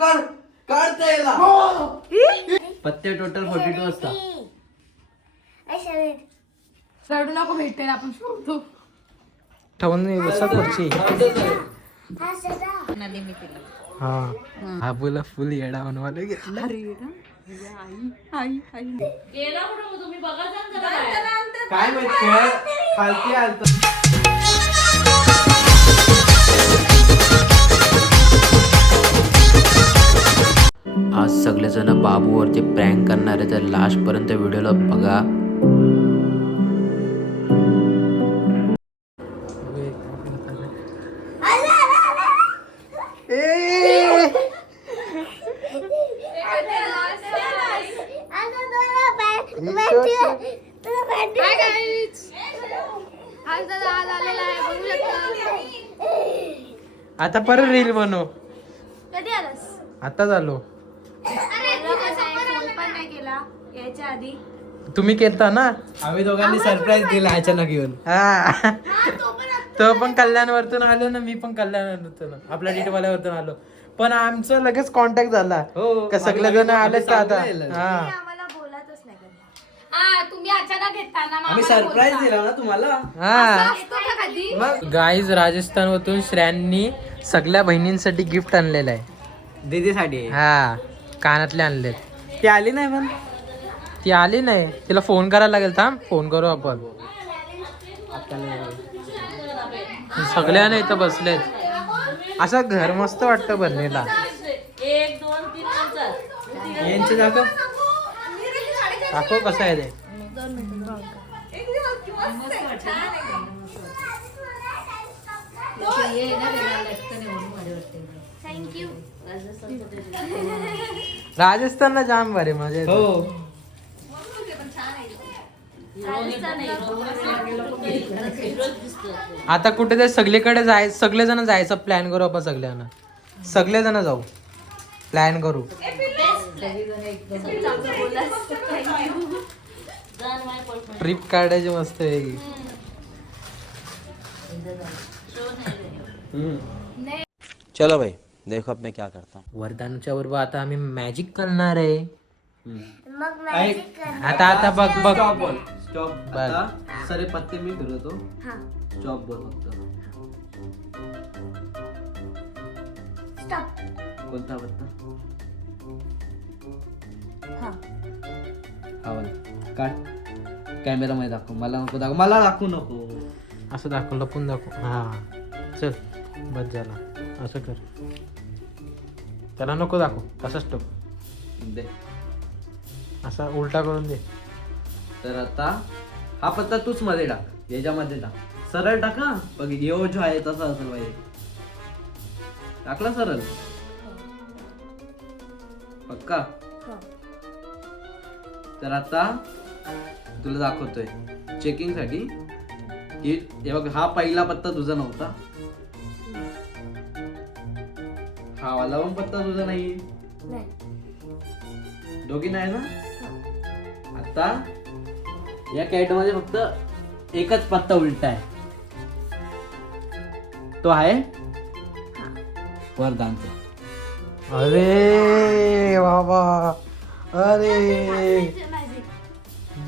काढ काढता याला पत्ते टोटल 42 असतात. रडू नको भेटेल आपण शोधतो. ठेवून बसा खुर्ची. हा हा बोला फुल येडा बनवायला घेतला. काय माहित खेळ खालती आलत. आज सगळेजण बाबूवरती प्रँक करणार आहे, तर लास्ट पर्यंत व्हिडिओला बघा. आता परत रील बनव. कधी आलास? आता झालो. फोन पण नाही केला यायच्या आधी. तुम्ही केलता ना. आम्ही दोघांनी सरप्राईज दिला अचानक येऊन. हा तो पण कल्याणवरतून आलो ना, मी पण कल्याणवरतून आपल्या डिटवाल्यावरतून आलो. पण आमचं लगेच कॉन्टॅक्ट झाला का सगळे जण आले तर आता. हा आम्हाला बोलतच नाही कधी. तुम्ही अचानक घेता ना, आम्ही सरप्राईज दिला ना तुम्हाला. हा कधी. मग गाईज राजस्थानवरून श्रेयांनी सगळ्या बहिणींसाठी गिफ्ट आणलेलं आहे. दीदीसाठी. हा कानातले आणलेत. ती आली नाही पण. ती आली नाही, तिला फोन करायला लागेल. थांब फोन करू आपण. सगळ्या नाही इथं बसलेत. असं घर मस्त वाटतं भरणीला. यांची दाखव दाखव कसं आहे ते. थँक्यू. राजस्थानला जाम भारी मजा येते. हो आता कुठे ते सगळीकडे सगळेजण जायचं प्लॅन करू आपण. सगळेजण जाऊ प्लॅन करू. ट्रिप काढायची मस्त वेगळी. चलो भाई देखो अब मैं क्या करता हूँ. वरदानच्या बरोबर आता आम्ही मॅजिक करणार आहे. ऐक, आता बघ स्टॉप बोल. स्टॉप. बघ. आता सारे पत्ते मी फिरवतो. स्टॉप बोल फक्त. स्टॉप. कोणता पत्ता? हा. हा वाला. काढ. कॅमेरा मध्ये दाखव. मला नको दाखव. मला दाखवू नको. असं दाखव, लपून दाखव. हा चल बस झाला. असं कर. त्याला नको दाखव. तसंच ठेव. दे. असा उलटा करून दे. तर आता हा पत्ता तूच मध्ये टाक. याच्यामध्ये टाक. सरळ टाक हा. बघ यो जो आहे तसा असेल पाहिजे. टाकला सरळ. पक्का. तर आता तुला दाखवतोय चेकिंग साठी की हे बघ, हा पहिला पत्ता तुझा नव्हता. हा वाला पण पत्ता तुझा नाही. दोघी नाही ना. आता या कॅट मध्ये फक्त एकच पत्ता उलटा आहे. तो आहे वरदानचा. अरे बाबा. अरे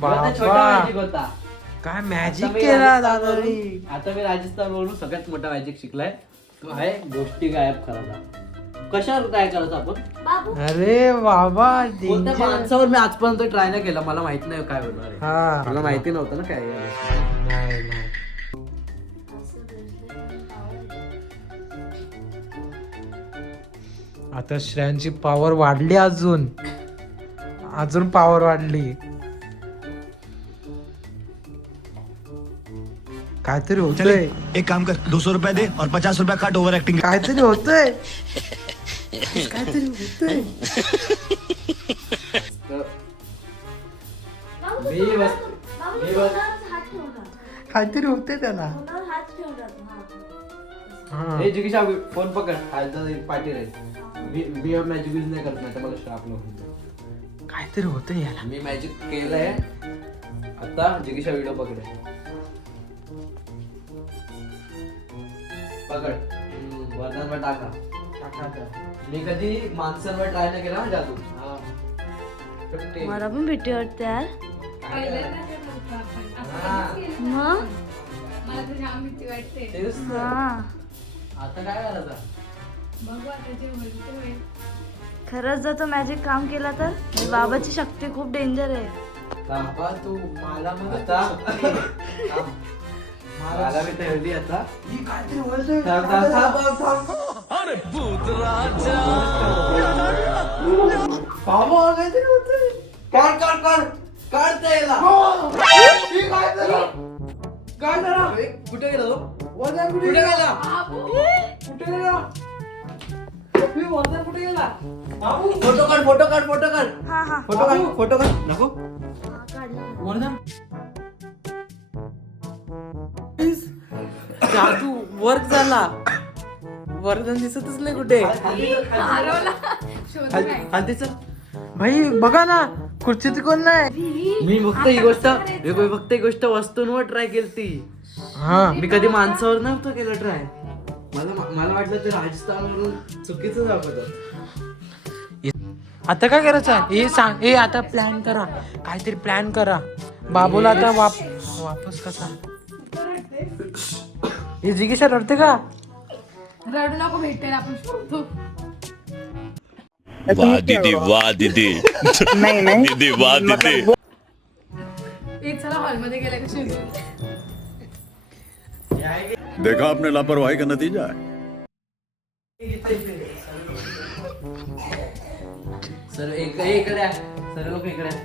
बाबा होता. काय मॅजिक केला दादानी. आता मी राजस्थान वरून सगळ्यात मोठा मॅजिक शिकलाय. तो आहे गोष्टी गायब करायचा. कशावर काय करायचं आपण. अरे बाबा कोणत्या माणसावर मी आजपर्यंत ट्राय नाही केला. मला माहित नाही काय होणार आहे. हा मला माहिती नव्हतं ना काय. नाही नाही. आता श्रेयांची पॉवर वाढली. अजून पॉवर वाढली. काहीतरी होतंय. एक काम कर 200 रुपए दे और 50 रुपया काट ओवर एक्टिंग. काहीतरी होतंय. काहीतरी होतंय. काहीतरी होतंय त्याला. हे जिगिशा फोन पकड. पाठी राहील. मी मॅजिक यूज नाही करत. नाही तर मला श्राप नको. काहीतरी होतंय याला. मी मॅजिक केलंय. आता जिगिशा व्हिडिओ पकड. पकड. वरदान टाका. मी कधी माणसांवर ट्राय नाही केला ना जादू. मला पण भीती वाटते यार. पहिल्यांदा ते बघतो आपण. असं हा. कधीच केलं नाही. मग मला तर जाम भीती वाटते. तेच ना. हा आता काय करायचं? बघू आता जे होईल ते होईल. खरंच जर तो मॅजिक काम केला तर बाबाची शक्ती खूप डेंजर आहे. बाबा तू मला आता मला मी ठेवली आता. थांब, थांब, थांब, थांब. बाबा काहीतरी होतंय. काढ काढ काढ काढता याला. काय झालं? कुठे गेला तो? कुठे गेला? कुठे गेला? कुठे गेला? फोटो काढ फोटो काढ फोटो काढ हा हा फोटो काढ फोटो काढ नको. काढला. वरदान जादू वर्क झाला. वरदान दिसतच नाही कुठे. हरवला. शोध काय? हल्दीच भाई बघा ना खुर्चीत कोण नाही. मी फक्त ही गोष्ट वस्तूंवर ट्राय केली. हा मी कधी माणसावर नव्हतं केलं ट्राय. मला वाटलं ते राजस्थानवरून चुकीचं दाखवतं. आता काय करायचं आहे? हे सांग. हे आता प्लॅन करा, काहीतरी प्लॅन करा. बाबूला आता वापस कसा. हे जिगेशा रडते का? रडू नको भेटेल आपण शोधू. वाह दीदी वाह दीदी दीदी वाह दीदी. एक चला हॉलमध्ये गेला का शोधू. देखा आपने लापरवाही का नतीजा है. सर इकडे आहे. सर लोक इकडे आहे.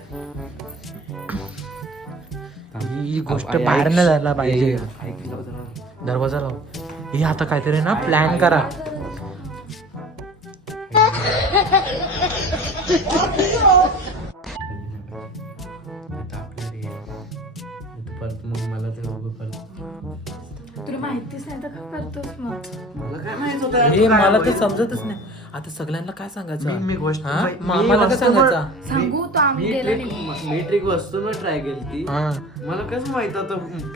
ही गोष्ट बाहेर नाही जायला पाहिजे. ऐकलं होतं ना. दरवाजा लाव. हे आता काहीतरी ना प्लॅन करा. परत मग मला ते परत तुला माहितीच नाही तर का करतोस मग. मला काय माहित होतं. हे मला तर समजतच नाही. आता सगळ्यांना काय सांगायचं? मी गोष्ट हा? मी मामाला काय वस्तूवर- सांगायचं? सांगू तो आम्ही गेलो नाही. मी ट्रिक वस्तूंवर ट्राय केली ती. हा मला कसं माहित आता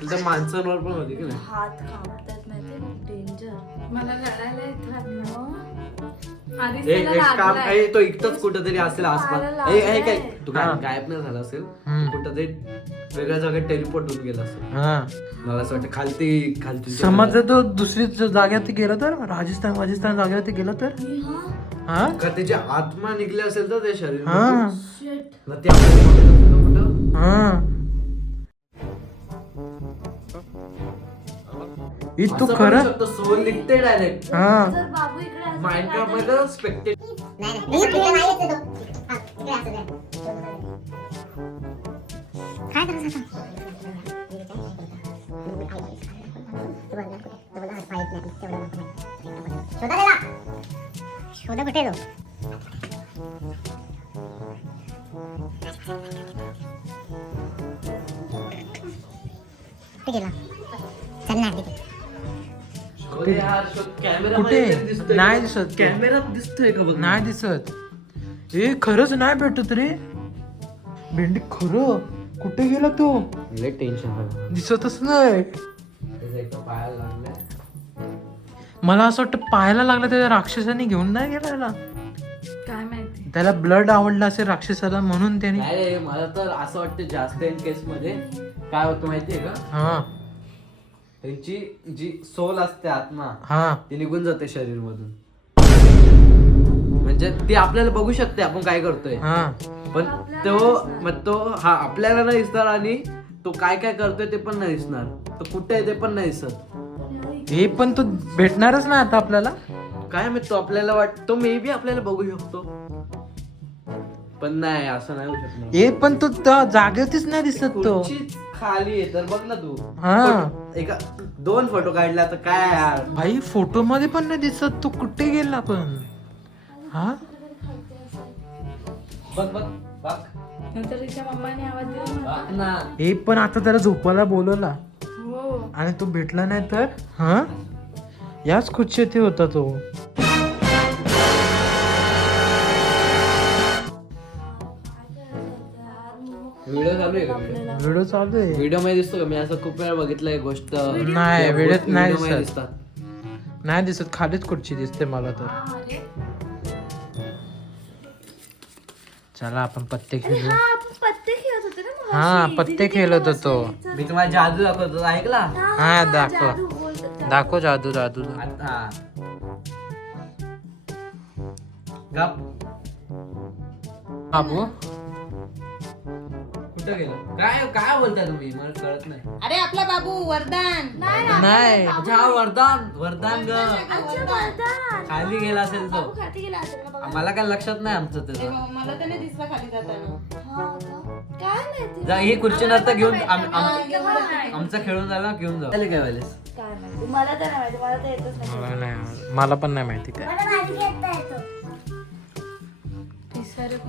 त्या माणसांवर पण होती की नाही. हात कापतात माहिती डेंजर. मला रडायला येतं. आधीच एक त्याला एक काम लागलाय. तो इथंच कुठेतरी असेल आसपास. मला हे काय लागलंय. तू हा. गायब नाही झाला असेल. हम्म. कुठेतरी वेगळ्या जागेत टेलिपोर्ट होऊन गेला असेल. हा मला असं वाटतं खालती समज जर तो दुसरी जागेत गेला तर राजस्थान जागेत गेला तर हा का त्याची आत्मा निघली असेल तर ते शरीर हा ना ते आपल्याला बघत असेल ना कुठं. हा हे तू असं खरं म्हणू शकतो, सोल निघते डायरेक्ट. हा जर बाबू इकडे असता माइनक्राफ्ट मध्ये स्पेक्टेट शोधा कुठे तो गेला चल ना कुठे? नाही दिसत. कॅमेरात दिसतोय का बघ. नाही दिसत. हे खरंच नाही भेटत रे. भेंडी खरं कुठे गेला तो? लय टेन्शन दिसतच नाही. पायाला लागलंय. मला असं वाटतं पाहायला लागलं त्या राक्षसाने घेऊन नाही गेला याला. काय माहिती. त्याला ब्लड आवडला असेल राक्षसाला म्हणून त्याने. नाही रे, मला तर असं वाटतं जास्त इन केस मध्ये काय होतं माहितीये का, हा त्यांची जी सोल असते आत्मा हा ती निघून जाते शरीर मधून. म्हणजे ती आपल्याला बघू शकते आपण काय करतोय. हा पण तो हा आपल्याला नाही दिसणार आणि तो काय काय करतोय ते पण नाही दिसणार. तो कुठे आहे ते पण नाही दिसत. हे पण तो भेटणारच नाही आता आपल्याला. काय माहित, तो आपल्याला वाटतो मे बी आपल्याला बघू शकतो पण नाही, असं नाही होऊ शकणार. हे पण तो त्या जागेवरतीच नाही दिसत तो. खुर्चीच खाली आहे तर बघ ना तू. हा एका 2 फोटो काढला तर काय यार. भाई फोटो मध्ये पण नाही दिसत तो कुठे गेला पण. हा बघ बघ बघ नंतर तिच्या मम्माने आवाज दिला मला. बघ ना. हे पण आता त्याला झोपायला बोलवला हो. आणि तो भेटला नाही तर हा याच खुर्चीत होता तो. व्हिडिओ चालू आहे का? व्हिडिओ चालू आहे. व्हिडिओ मध्ये दिसतो का? मी असं खूप वेळा बघितलंय गोष्ट. नाही, व्हिडिओत नाही मध्ये दिसत. दिसतात. नाही दिसत, खालीच खुर्ची दिसते मला तर. अरे चला आपण पत्ते खेळू. हा आपण पत्ते खेळत होते ना मगाशी. हा, पत्ते दीदी खेळत किती होतो. मस्त मी तुम्हाला जादू दाखवतो, ऐकला? हा दाखव, जादू बोलतात. दाखव जादू जादू. आता गप. बाबू कुठं गेलं? काय काय बोलताय तुम्ही? मला कळत नाही. अरे आपला बाबू वरदान. नाही, अच्छा वरदान, वरदान ग. अच्छा वरदान. खाली गेला असेल तो. बाबू खाती गेला असेल ना बघा. मला काय लक्षात नाही आमचं ए, त्याचं. मला तर नाही दिसला खाली जाताना. हा का? काय माहिती जा ही खुर्ची नंतर घेऊन घेऊन जा. आमचं खेळून झालं घेऊन जाऊ. काय वेळेस काय माहिती, मला तर नाही माहिती, मला तर येतच नाही. मला नाही, मला पण नाही माहिती काय. मला भाजी घेता येतो.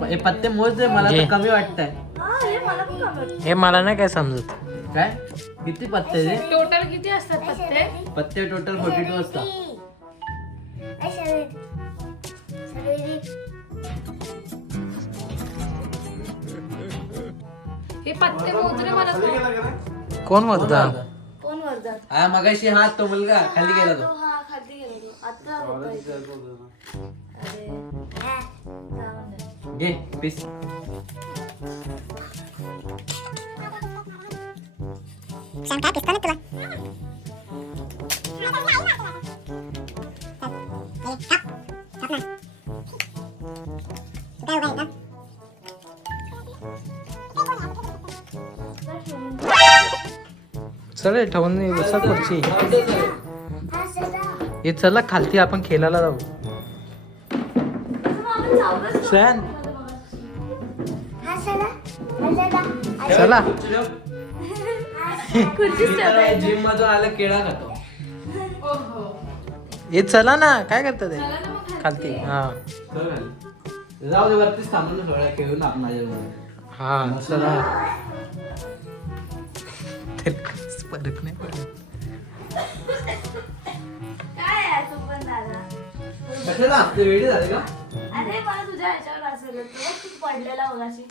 हे पत्ते मोजते, मला घे. तर कमी वाटतंय. हा हे मला पण आवडतं. हे मला नाही काय समजत. काय किती पत्ते ते? टोटल किती असतात पत्ते? पत्ते टोटल 42 असतात. ऐ शरीर. शरीर. हे पत्ते मोजरे मला कोण वरदान? कोण वरदान? हा मगाशी हा तो मुलगा खाली गेला तो तो. हा खाली गेला तो. आता होता इथे. अरे जाऊन दे. घे पीस. सांग काय पिसतं ना तुला? थाप ना. तू काय उगाय का? चल ठेवून बसा खुर्ची. हा सदा. हे चला खालती आपण खेळायला जाऊ. सॅन हा सदा. हा सदा. चला. जिम मधून आलं केळा खातो. हे चला ना, काय करतात ते खालती. हा चल खाली. जाऊ दे वरतीच थांबून थोड्या खेळून आपण माझ्याबरोबर. हा चला. ते फरक नाही पडत. काय आहे तू पण दादा? कशाला आपले वेळी झाले का? अरे मला तुझ्या ह्याच्यावर असेल होतं. तू पडलेला मगाशी.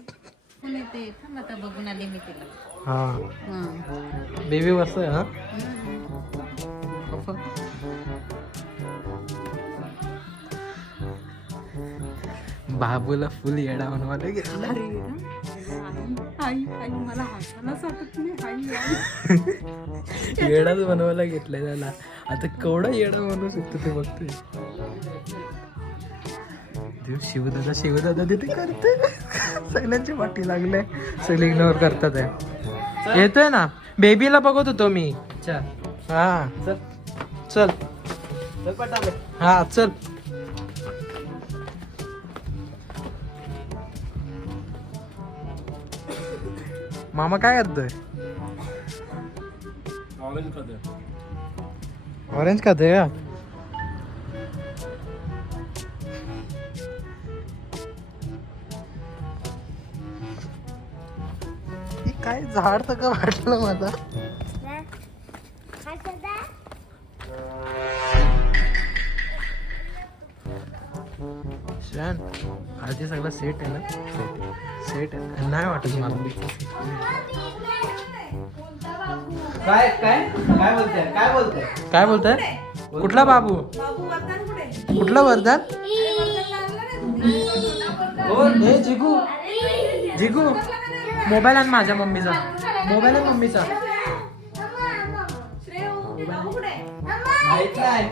कोण येते? थांब आता बघून आले मी तिला. हा बेबी मस्त आहे. हा बाबूला फुल येडा बनवायला घेतला. आई आई मला हसायलाच वाटत नाही. येडाच बनवायला घेतलाय त्याला. आता केवढा येडा बनवू शकतो ते बघतोय. देव शिवदादा शिवदादा तिथे करते. सगळ्यांची वाटी लागले, सगळे इग्नोर करतात आहे. येतोय ना, बेबीला बघत होतो मी. अच्छा हा चल चल. चल पटापट. हा चल. मामा काय करतोय? ऑरेंज खातोय का? हे काय झाड तर का वाटलं मला. हा सदा. शान आधी सगळं सेट आहे ना. सेट आहे, नाही वाटत मला. काय काय काय बोलताय? काय बोलताय? काय बोलताय? कुठला बाबू? कुठला वरदान? हे जिगू जिगू मोबाईल आण माझ्या मम्मीचा. मोबाईल आहे मम्मीचा. माहित नाही.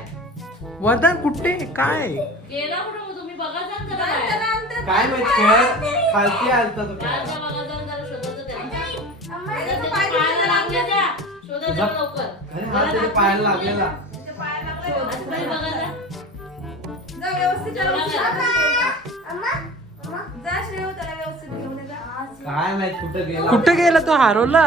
वरदान कुठे काय? गेला कुठं मग तुम्ही बघा जाण जरा. काय माहित खेळ खालती आलता तो खेळ. बघा जाण जरा शोधायचं त्याला. शोधा जरा लवकर. अरे हा त्याच्या पायाला लागलेला. बघा जा. काय माहित कुठं गेला. कुठे गेला तो? हरवला.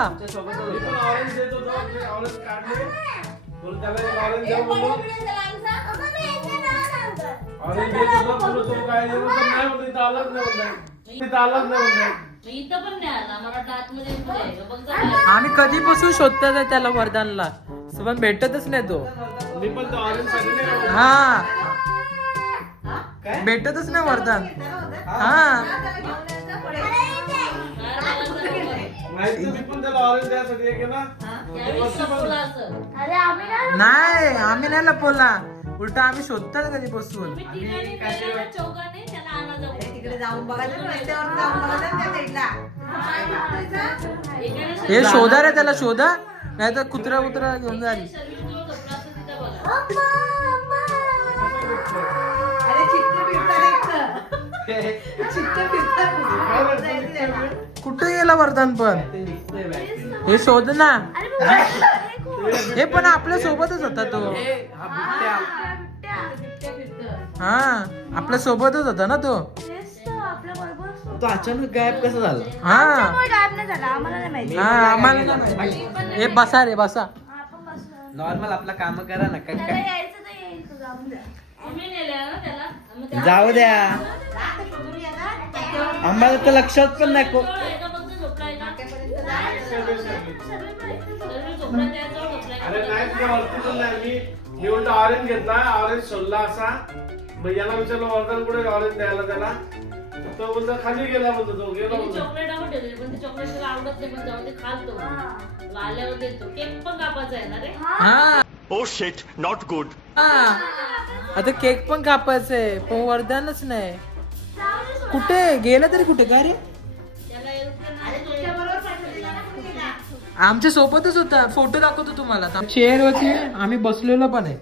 इथं पण नाही आला. मला आतमध्ये आहे. बघ जरा. आम्ही कधीपासून शोधतात त्याला वरदानला, पण भेटतच नाही तो. हा भेटतच नाही वरदान. हा अरे आम्ही ना नाही, आम्ही नाही लपवला. उलट आम्ही शोधतात कधी बसून. चौघाने त्याला आणा जाऊ. तिकडे जाऊन बघायचं रस्त्यावर जाऊन बघायचं त्या साईडला. हे शोधा रे त्याला शोधा नाही तर कुत्रा घेऊन जाईल. अरे चित्त फिरतात कुठे गेला वरदान पण हे शोध ना. हे पण आपल्या सोबतच होता तो. हा आपल्या सोबतच होता ना तो. तो अचानक गायब कसा झाला? हा गायब नाही झाला आम्हाला नाही माहिती. हा आम्हाला नाही माहिती. हे बसा रे बसा. नॉर्मल आपला काम करा ना त्याला काय यायचं तर येईल तू जाऊन द्या. तुम्ही नेले ना त्याला मग त्याला जाऊ द्या आम्हाला तर लक्षात पण नाही झोपलाय का फक्त झोपलाय का? सर्व झोपलाय त्याजवळ झोपलाय का? अरे नाही तुझ्या वरतीच नाही मी उलट ऑरेंज घेतला ऑरेंज शोधला असा मग याला विचारलं वरदान कुठे ऑरेंज द्यायला त्याला तो बोलतो खाली गेला बोलतो तो गेला त्याने बोलतो चॉकलेट आपण ठेवले पण ते चॉकलेट त्याला आवडत नाही पण जाऊ ते खालतो आल्यावर देतो केक पण कापायचा आहे ना रे हा Oh shit, not good. आता केक पण कापायचंय पण वरदानच नाही. कुठे गेला तरी कुठे काय रे? त्याला एरोप्लेन आमच्या सोबतच होता. फोटो दाखवतो तुम्हाला. चेअर वरती आम्ही बसलेलो पण आहे.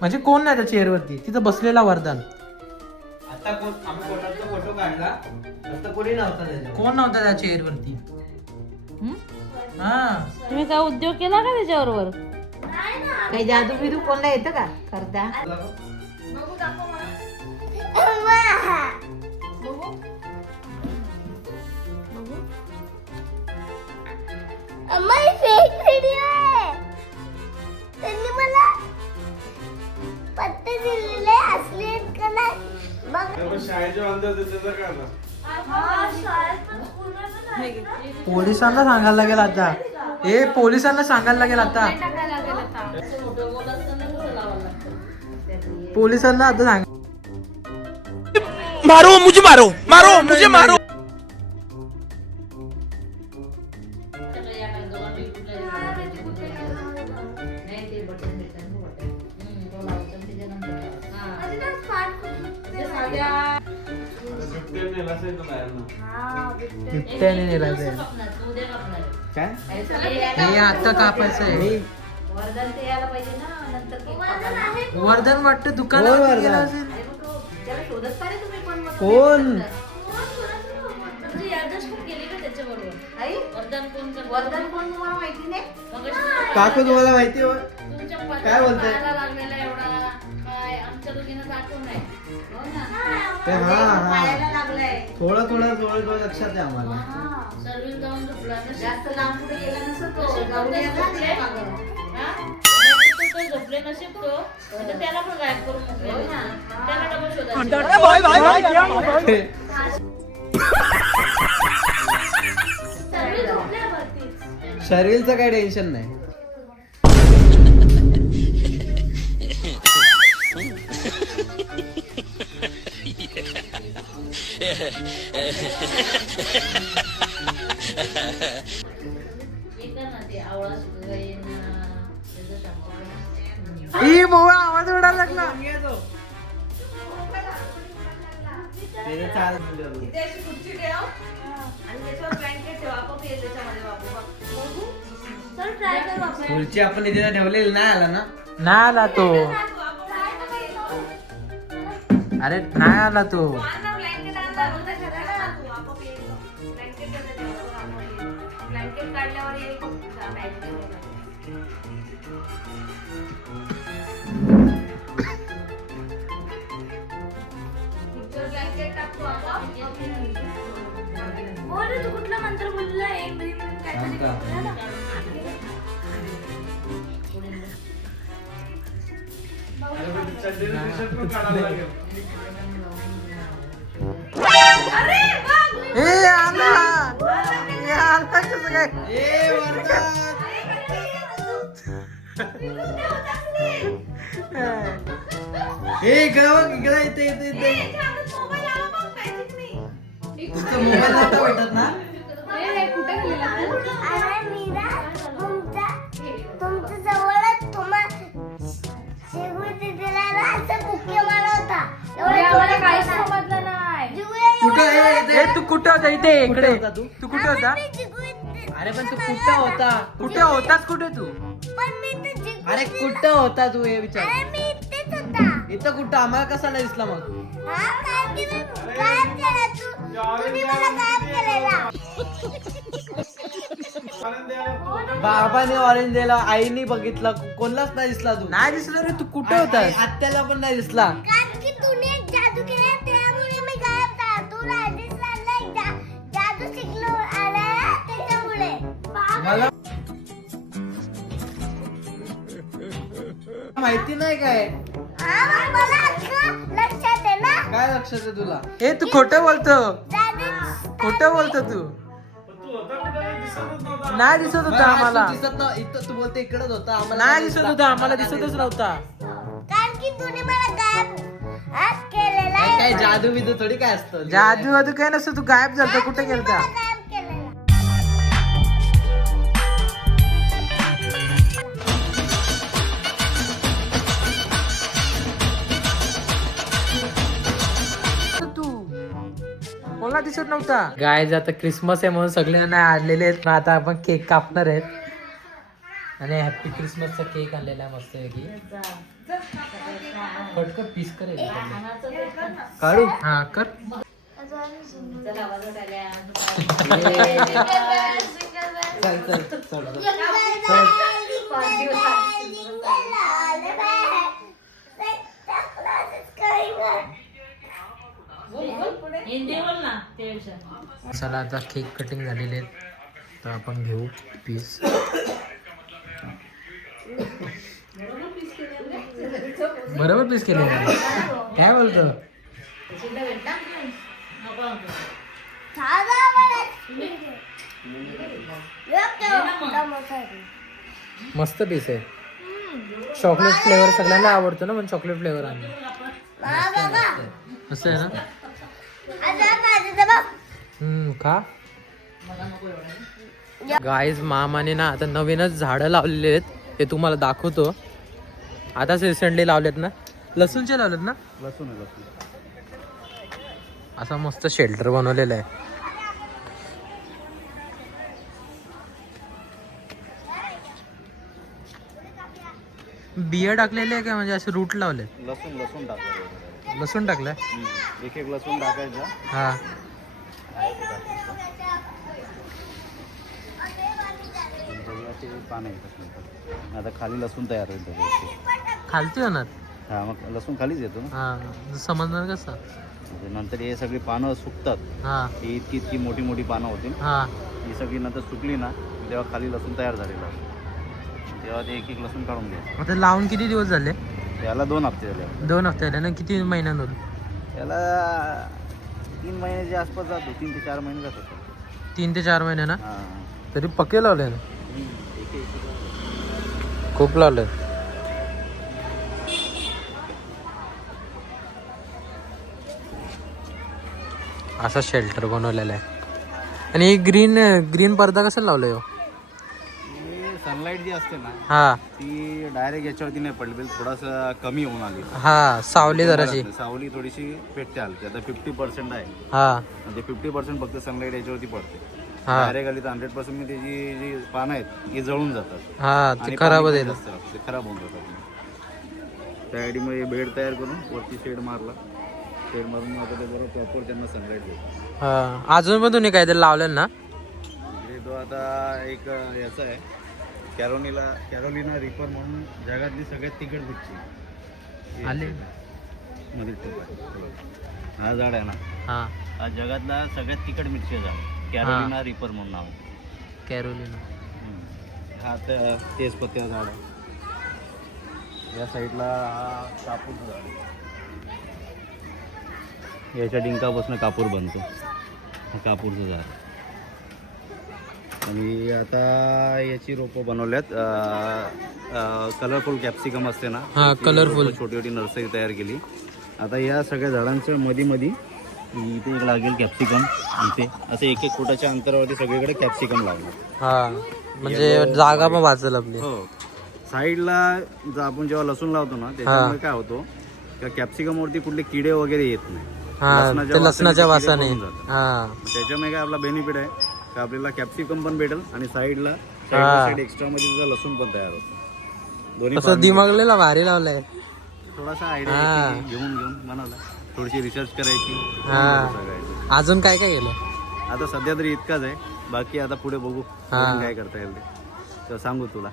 म्हणजे कोण नाही त्या चेअर वरती तिथं बसलेला वरदान. आता आम्ही कोणाचा फोटो काढला तर कोणी नव्हता त्याच्यात. कोण नव्हता त्या चेअर वरती. हा तुम्ही काय उद्योग केला का त्याच्याबरोबर काही जादू बिदू कोणला येतं का करता? बघू दाखव मला. अम्मा ही फेक व्हिडिओ आहे. त्यांनी मला पत्ते दिलेले असले आहेत का नाही बघ. शाळेच्या अंदाज त्याचा काय आता हा, शाळेत पण स्कूलला पण आहे ना. पोलिसांना सांगायला लागेल आता. हे पोलिसांना सांगायला लागेल आता. पोलिसांना आता सांग. मारो मुझे मारो. म्हणजे ना स्मार्ट कुठे सुट्ट्या नेला असेल तर बाहेरनं. हा, बिबट्या. बिबट्याने नेला जाईल. काय हे आता कापायचंय. वर्धन ते यायला पाहिजे ना नंतर केक कापायला. वर्धन वाटतं कोण दुकानात वर्धन? गेला असेल. अरे मग तो त्याला शोधत का रे तुम्ही पण मग? कोण? तुझी याददाश्त पण केली का त्याच्याबरोबर आई वरदान कोण करतं? वर्धन कोण तुम्हाला माहिती नाही? मगाशी काकू तुम्हाला माहिती हो? तुमच्या काय बोलताय? पायाला लागलेला एवढा काय आमच्या दोघींना दाखव नाही हो ना. ते हा हा पायाला लागलाय. थोडं लक्षात आहे आम्हाला. सर्विस जाऊन झोपला जास्त लांब कुठे गेला नसत तो. नशीब जाऊन तो या ना झोपले. त्याच्या मागं. हा? नाहीतर तो झोपले नशीब तो तर त्याला पण गायब करून मोकळे हो ना. त्याला डबल शोधायचं सर्व झोपल्यावरतीच. शरीरचं काही टेन्शन नाही. हे कर ना ते आवळा सुकवाईन त्याचं शॅम्पू ई मोवा आवाज उडायला लागला. ते चाल इथे अशी खुर्ची ठेव आणि त्याच्यावर ब्लँकेट ठेव आपोआप येईल त्याच्यामध्ये बाबू बघ. चल ट्राय कर वापस. खुर्ची आपण इथे ठेवलेली नाही आला ना. नाही आला तो. अरे नाही आला तो. ब्लँकेट आणला होता खरं ना तू आपोआप येईल बघ. ब्लँकेट त्याच्या त्याच्यावर आपोआप येईल. ब्लँकेट काढल्यावर येईल बघ. जा, मॅजिक होईल. खुर्चीवर ब्लँकेट टाकतो आपोआप येईल. हो रे, तू कुठला मंत्र बोलला एक मिनिट काहीतरी सांग का? बोलला ना. अरे मग ते चड्डीचं टी-शर्ट पण काढायला लागेल. ए आला. ए, आला कसं काय? ए वरदान. ए इकडं बघ इकडं इथे तुझा मोबाईल नव्हता भेटत ना. अरे मीरा तुमच्या जवळच तुम्हा शिकू दिला ना कुठे ए तू कुठे होता इथे इकडे होता तू? तू कुठे होता अरे पण तू कुठं होता कुठे होतास कुठे तू पण मी तर जिंकून अरे कुठं होता तू हे विचार अरे मी इथेच होता इथं कुठं आम्हाला कसा नाही दिसला मग हा कारण की मी गायब केला तुम्ही मला गायब केलेला बाबाने ऑरेंज दिला आईने बघितला कोणलाच नाही दिसला तू नाही दिसलं रे तू कुठे होतास आत्याला पण नाही दिसला कारण की तुम्ही एक जादू केला त्यामुळे मी गायब झाला तू नाही दिसला नाही जादू शिकलो आला त्याच्यामुळे मला माहिती नाही काय हा मग मला अख्खं लक्षात आहे ना काय लक्षात आहे तुला ए तू खोटं बोलतो जादू खोटं बोलतो तू तू होता कुठे काही दिसतच नव्हता. नाही दिसत होता आम्हाला दिसत नव्ह- इथं तू बोलते इकडेच होता आम्हाला नाही दिसत होता आम्हाला दिसतच नव्हता कारण की तुम्ही मला गायब आज केलेला काय आहे काय जादू बिदू थोडी काय असतं जादू वादू काय नसतं तू गायब झालता कुठे तुम्ही गेलता मला गायब केलेला तू मला दिसत नव्हता गाय आता क्रिसमस आहे म्हणून सगळ्यांना आणलेले आहेत पण आता आपण केक कापणार आहेत आणि हॅपी क्रिसमसचा केक आणलेला आहे मस्त पैकी कट पीस कर काढू हा कर चला वाजत आल्या. चल चल चल चल. हिंदी बोल ना त्यापेक्षा. चला आता केक कटिंग झालेले आहेत तर आपण घेऊ पीस बरोबर पीस केले काय बोलतो नको नको. मस्त पीस आहे चॉकलेट फ्लेवर सगळ्यांना आवडतो ना पण चॉकलेट फ्लेवर आणलं असं आहे ना का गाईज मामाने ना आता नवीनच झाडं लावलेली आहेत ते तुम्हाला दाखवतो आताच रिसेंटली लावलेत ना लसूणचे लावलेत ना लसूण असा मस्त शेल्टर बनवलेलं आहे बिया टाकलेले आहे का म्हणजे असे रूट लावले लसूण टाकलं लसूण टाकलंय एक एक लसूण टाकायचं हा पानं येतात आता खाली लसूण तयार होईल त्याच्यावरती. खालती होणार हा मग लसूण खालीच येतो ना हा समजणार कसं म्हणजे नंतर हे सगळी पानं सुकतात हा ही इतकी इतकी मोठी मोठी पानं होतील हा ही सगळी नंतर सुकली ना तेव्हा खाली लसूण तयार झालेलं असतं तेव्हा ते एक एक लसूण काढून घ्यायचं आता लावून किती दिवस झाले याला 2 हप्ते झाले 2 हफ्ते झाले ना किती महिन्यांवर याला 3 महिन्याच्या आसपास जातो 3 ते 4 महिने जातो 3 ते 4 महिने ना हां तरी पक्के लावले ना एक एक खूप लावले असा शेल्टर बनवलेला आहे आणि ग्रीन ग्रीन पडदा कसा लावलाय हो सनलाईट जी असते ना हा ती डायरेक्ट याच्यावरती नाही पडली थोडासा कमी होऊन आली हा सावली जराशी सावली थोडीशी पेटते आली आता 50% आहे हा म्हणजे 50% फक्त सनलाईट याच्यावरती पडते हा डायरेक्ट आली तर 100% मी त्याची जी पानं आहेत ती जळून जातात हा ते आणि खराब पाणी होईल पण जास्त लागतं, ते खराब होऊन जातात त्यासाठी मग हे बेड तयार करून वरती शेड मारला शेड मारून आता ते बरोबर प्रॉपर त्यांना सनलाईट देतो हा अजून पण तुम्ही काहीतरी लावलेलं ना इकडे तो आता एक याचा आहे कॅरोलिना रिपर म्हणून जगातली सगळ्यात तिखट मिरची आले मध्ये टोप आहे हा झाड आहे ना हा हा जगातला सगळ्यात तिखट मिरची झाड कॅरोलिना रिपर म्हणून नाव आहे. कॅरोलिना हा तेजपत्त्याचं झाड आहे या साईडला हा कापूर झाड आहे याच्या डिंकापासून कापूर बनतो हे कापूरचं झाड आणि आता याची रोपं बनवल्यात कलरफुल कॅप्सिकम असते ना हा, त्याची colourful. रोपं छोटी छोटी नर्सरी तयार केली आता या सगळ्या झाडांच्या मध्ये इथे एक लागेल कॅप्सिकम इथे असं 1-1 फुटाच्या अंतरावरती सगळीकडे कॅप्सिकम लागलं हा म्हणजे जागा पण वाचल आपली हो साईडला आपण जेव्हा लसूण लावतो ना त्याच्यामुळे काय होतो त्या कॅप्सिकमवरती कुठले किडे वगैरे येत नाही हा ते लसणाच्या वासाने हा त्याच्यामुळे काय आपला बेनिफिट आहे का आपल्याला कॅप्सिकम पण भेटेल आणि साईडला हा. साईड एक्स्ट्रा मध्ये तुझा लसूण पण तयार होतो दोन्ही तसं farming दिमागलेला भारी लावलंय थोडासा हा. आयडिया घेऊन बनवला थोडीशी रिसर्च करायची हा. सगळ्याची. अजून काय काय केलं आता सध्या तरी इतकाच आहे बाकी आता पुढे बघू हा. अजून काय करता येईल ते तर सांगू तुला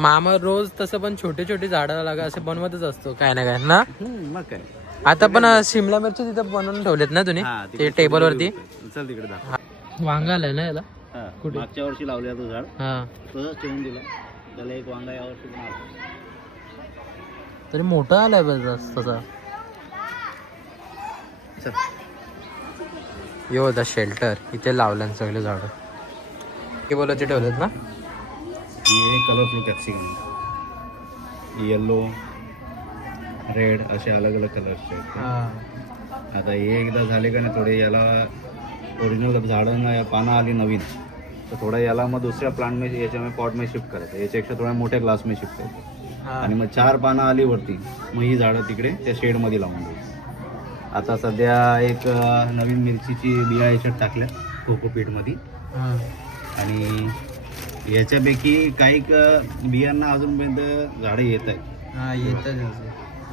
मामा रोज तसं पण छोटे छोटे झाडं लागा असे बनवतच असतो काय ना काय ना मग काय आता पण शिमला मिरची तिथं बनवून ठेवलेत ना तुम्ही हा, ते तिकडे टेबल वरती चल तिकडे दाखव. वांगा आलाय ना याला हा, कुठे? मागच्या वर्षी लावलेला तो झाड हा तसंच ठेवून दिला त्याला एक वांगा यावर्षी पण आला. तरी मोठा आलाय बस तसा चल. यो द शेल्टर इथे लावलं सगळे झाड हे बोलायचे ठेवलेत ना हे कलरफुल कॅप्सिकम येल्लो रेड असे अलग अलग कलर्सचे आहेत आता हे एकदा झाले का नाही थोडे याला ओरिजिनल झाडांना पानं आली नवीन तर थोडा याला मग दुसऱ्या प्लांटमध्ये याच्यामध्ये पॉटमध्ये शिफ्ट करायचं याच्यापेक्षा थोड्या मोठ्या ग्लासमध्ये शिफ्ट करायचं आणि मग 4 पानं आली वरती मग ही झाडं तिकडे त्या शेडमध्ये लावून द्यायची आता सध्या एक नवीन मिरचीची बिया याच्यात टाकल्या कोकोपीटमध्ये आणि याच्यापैकी काही बियांना अजूनपर्यंत झाडं येत आहेत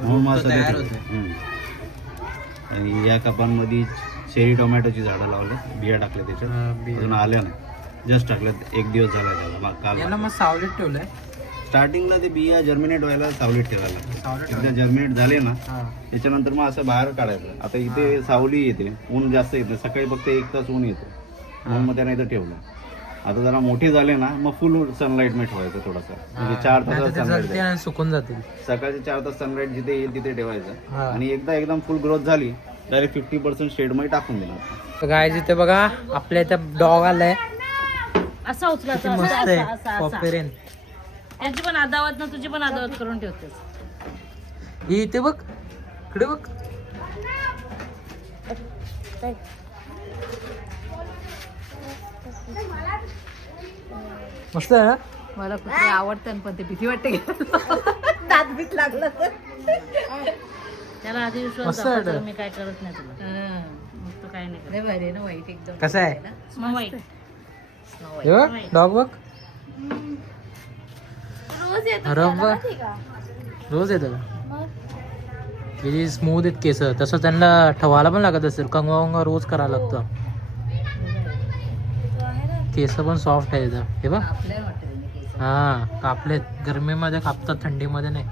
म्हणून मग सध्या आणि या कपांमध्ये चेरी टोमॅटोची झाडं लावले बिया टाकल्या त्याच्यात अजून आल्या नाही जस्ट टाकल्यात 1 दिवस झाला त्याला काल मग सावलीत ठेवलंय स्टार्टिंगला ते बिया जर्मिनेट व्हायला सावलीत ठेवायला एकदा जर्मिनेट झाले ना त्याच्यानंतर मग असं बाहेर काढायचं आता इथे सावली येते ऊन जास्त येत नाही सकाळी फक्त 1 तास ऊन येतो म्हणून मग त्यानं इथं ठेवलं आता जरा मोठे झाले ना मग फुल सनलाईट मध्ये ठेवायचं थोडासा म्हणजे 4 तास सनलाईट सुकून जातील सकाळचे 4 तास सनलाईट जिथे येईल तिथे ठेवायचं आणि एकदा एकदम फुल ग्रोथ झाली डायरेक्ट 50% शेड मध्ये टाकून देणार गाय जिथे बघा आपल्या इथं डॉग आलाय असा उचलायचा मस्त असा आहे असा असा असा पॉपेरेन त्यांची पण अदावत ना तुझी पण अदावत करून ठेवतेस ही इथे बघ इकडे बघ मस्त आहे ना मला कुत्रे आवडतात पण ते भीती वाटते दात बीत लागलं तर त्याला आधी विश्वास मस्त आहे दाखवतो, ते. मी काय करत नाही तुला मग तू काय नाही करत. लय भारी आहे ना वाईट एकदम कसं आहे Snow White. हे बघ डॉग बघ रोज येतो अरे त्याला वा. माहिती का? रोज येतं किती स्मूथ आहेत केस तसं त्यांना ठेवायला पण लागत असेल कंगवा वंगा रोज करायला लागतं केस पण सॉफ्ट आहे इथं हे बघ आपल्याला वाटतं त्यांनी केस. हा कापलेत गरमीमध्ये कापतात थंडीमध्ये नाही